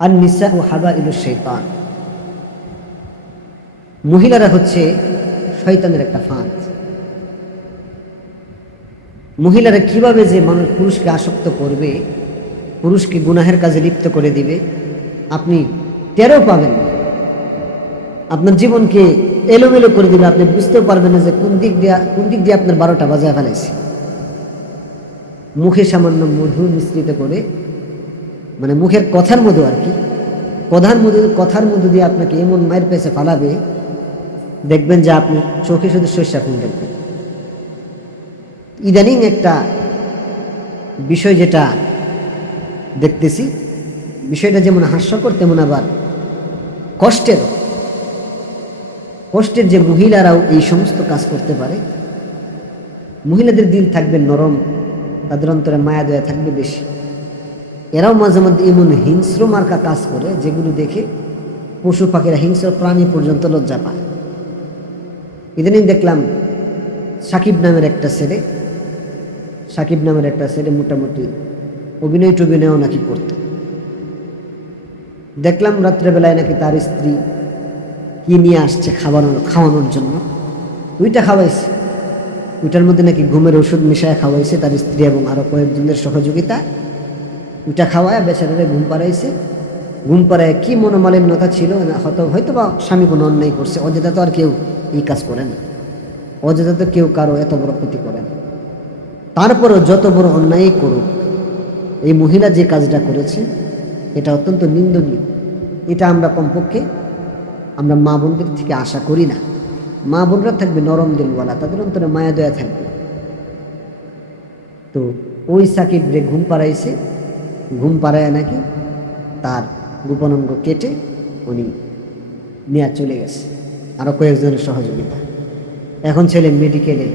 আর নিসা ও হাবা ইলু শৈতান মহিলারা হচ্ছে শয়তানের একটা ফাঁদ। মহিলারা কীভাবে যে মানুষ পুরুষকে আসক্ত করবে, পুরুষকে গুনাহের কাজে লিপ্ত করে দিবে, আপনি টেরও পাবেন আপনার জীবনকে এলোমেলো করে দিবে, আপনি বুঝতেও পারবেন না যে কোন দিক দিয়ে, কোন দিক দিয়ে আপনার বারোটা বাজায় ফেলেছে। মুখে সামান্য মধু মিশ্রিত করে মানে মুখের কথার মধু আর কি, কথার মধু কথার মধু দিয়ে আপনাকে এমন মায়ের পেছে ফালাবে, দেখবেন যে আপনি চোখে শুধু শস্যা ফুল দেখবেন। ইদানিং একটা বিষয় যেটা দেখতেছি, বিষয়টা যেমন হাস্যকর, তেমন আবার কষ্টের কষ্টের যে মহিলারাও এই সমস্ত কাজ করতে পারে, মহিলাদের দিল থাকবে নরম, তাদের অন্তরে মায়া দয়া থাকবে বেশি। এরাও মাঝে মধ্যে এমন হিংস্র মার্কা কাজ করে, যেগুলো দেখে পশু পাখিরা হিংস্র প্রাণী পর্যন্ত লজ্জা পায়। ইদানিং দেখলাম সাকিব নামের একটা ছেলে, সাকিব নামের একটা ছেলে মোটামুটি অভিনয় টভিনয়ও নাকি করত। দেখলাম রাত্রেবেলায় নাকি তার স্ত্রী কি নিয়ে আসছে খাওয়ানোর খাওয়ানোর জন্য। ওইটা খাওয়াইছে। ওইটার মধ্যে নাকি ঘুমের ওষুধ মিশায় খাওয়াইছে তার স্ত্রী এবং আরও কয়েকজনের সহযোগিতা। ওইটা খাওয়ায়, বেচারারে ঘুম পাড়াইছে। ঘুম পাড়ায় কি মনোমালিন্যতা ছিল হয়তো হয়তো বা স্বামী কোনো অন্যায় করছে। অযথা তো আর কেউ এই কাজ করে না। অযথা তো কেউ কারও এত বড় ক্ষতি করে না। তারপরও যত বড় অন্যায় করুক, এই মহিলা যে কাজটা করেছে, এটা অত্যন্ত নিন্দনীয়। এটা আমরা কমপক্ষে, আমরা মা বোনদের থেকে আশা করি না। মা বোনরা থাকবে নরম দিলওয়ালা, তাদের অন্তরে মায়া দয়া থাকবে। তো ওই সাকিব রে ঘুম পাড়াইছে। ঘুম পাড়ায় নাকি তার গোপন অঙ্গ কেটে উনি নেওয়া চলে গেছে। আরও কয়েকজনের সহযোগিতা। এখন ছেলে মেডিকেলে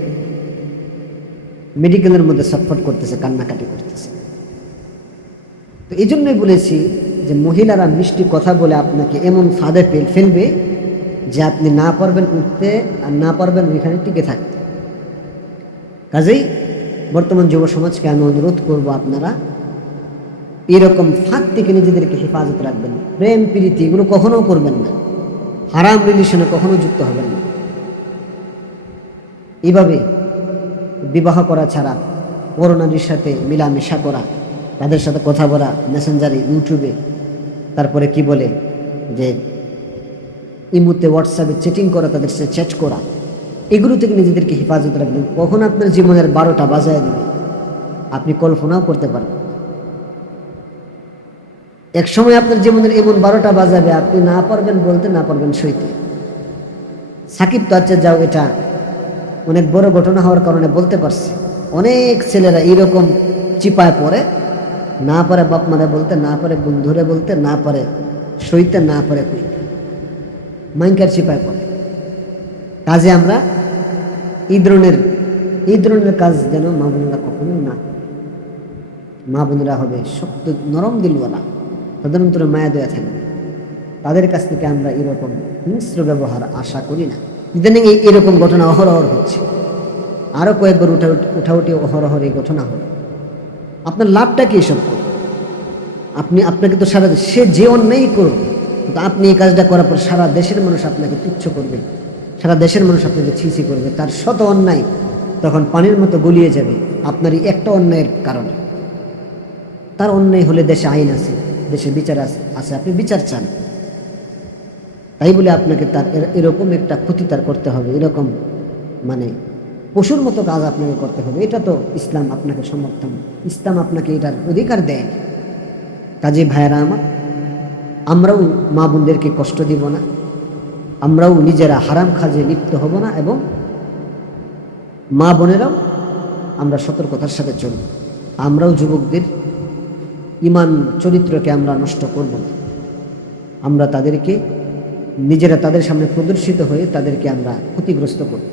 মেডিকেলের মধ্যে ছটফট করতেছে, কান্নাকাটি করতেছে। তো এই জন্যই বলেছি যে মহিলারা মিষ্টি কথা বলে আপনাকে এমন ফাঁদে ফেল, ফেলবে যে আপনি না পারবেন উঠতে আর না পারবেন ওইখানে টিকে থাকতে। কাজেই বর্তমান যুব সমাজকে আমি অনুরোধ করব আপনারা এরকম ফাঁদ থেকে নিজেদেরকে হেফাজত রাখবেন প্রেম, প্রীতি এগুলো কখনো করবেন না। হারাম রিলেশনে কখনো যুক্ত হবেন না। এভাবে বিবাহ করা ছাড়া করোনারির সাথে মিলামেশা করা, তাদের সাথে কথা বলা মেসেঞ্জারে ইউটিউবে তারপরে কি বলে যে ইমুতে হোয়াটসঅ্যাপে চ্যাটিং করা, তাদের সাথে চ্যাট করা, এগুলো থেকে নিজেদেরকে হেফাজত রাখবেন। কখন আপনার জীবনের বারোটা বাজায় দেবে। আপনি কল্পনাও করতে পারবেন এক সময় আপনার জীবনের এমন বারোটা বাজাবে, আপনি না পারবেন বলতে, না পারবেন সইতে। সাকিব তো আচ্ছা যাও, এটা অনেক বড় ঘটনা হওয়ার কারণে বলতে পারছি। অনেক ছেলেরা এইরকম চিপায় পড়ে, না পারে বাপ মারে বলতে, না পারে বন্ধুরে বলতে, না পারে সইতে, না পারে কইতে। মাইনকার চিপায় পড়ে। কাজে আমরা এই ধরনের এই ধরনের কাজ যেন মা বোনেরা কখনোই না মা বোনেরা হবে শক্ত, নরম দিলওয়ালা। অন্তরে মায়া দেয়া থাকবে তাদের কাছ থেকে আমরা এরকম হিংস্র ব্যবহার আশা করি না। ইদানিং এই এরকম ঘটনা অহরহর হচ্ছে। আরও কয়েকবার উঠা উঠাউঠি অহরহর এই ঘটনা হলো। আপনার লাভটা কি এসব? আপনি আপনাকে তো সারা সে যে অন্যায় করুক, কিন্তু আপনি এই কাজটা করার পর সারা দেশের মানুষ আপনাকে তুচ্ছ করবে। সারা দেশের মানুষ আপনাকে ছিছি করবে। তার শত অন্যায় তখন পানির মতো গলিয়ে যাবে। আপনার একটা অন্যায়ের কারণে। তার অন্যায় হলে দেশে আইন আছে। দেশে বিচার আছে, আপনি বিচার চান। তাই বলে আপনাকে তার এরকম একটা ক্ষতি তার করতে হবে, এরকম মানে পশুর মতো কাজ আপনাকে করতে হবে। এটা তো ইসলাম আপনাকে সমর্থন, ইসলাম আপনাকে এটার অধিকার দেয়। কাজে ভাইয়েরা আমার, আমরাও মা বোনদেরকে কষ্ট দিব না, আমরাও নিজেরা হারাম খাজে লিপ্ত হব না এবং মা বোনেরাও আমরা সতর্কতার সাথে চলব। আমরাও যুবকদের ইমান চরিত্রকে আমরা নষ্ট করব না। আমরা তাদেরকে নিজেরা তাদের সামনে প্রদর্শিত হয়ে তাদেরকে আমরা ক্ষতিগ্রস্ত করব।